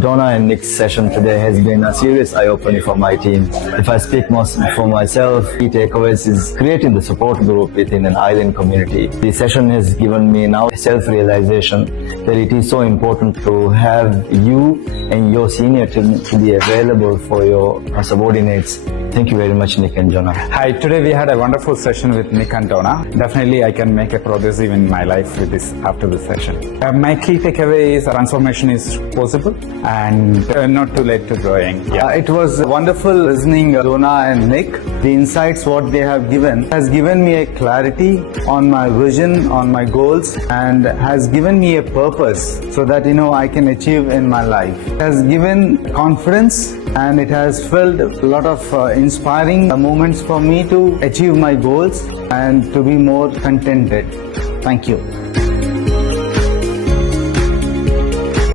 Donna and Nick's session today has been a serious eye-opener for my team. If I speak most for myself, key takeaways is creating the support group within an island community. The session has given me now self-realization that it is so important to have you and your senior team to be available for your subordinates. Thank you very much, Nick and Donna. Hi, today we had a wonderful session with Nick and Donna. Definitely I can make a progressive in my life with this after this session. My key takeaway is transformation is possible and not too late to growing. It was wonderful listening Donna and Nick. The insights what they have given has given me a clarity on my vision, on my goals, and has given me a purpose so that I can achieve in my life. It has given confidence and it has filled a lot of inspiring moments for me to achieve my goals and to be more contented. Thank you.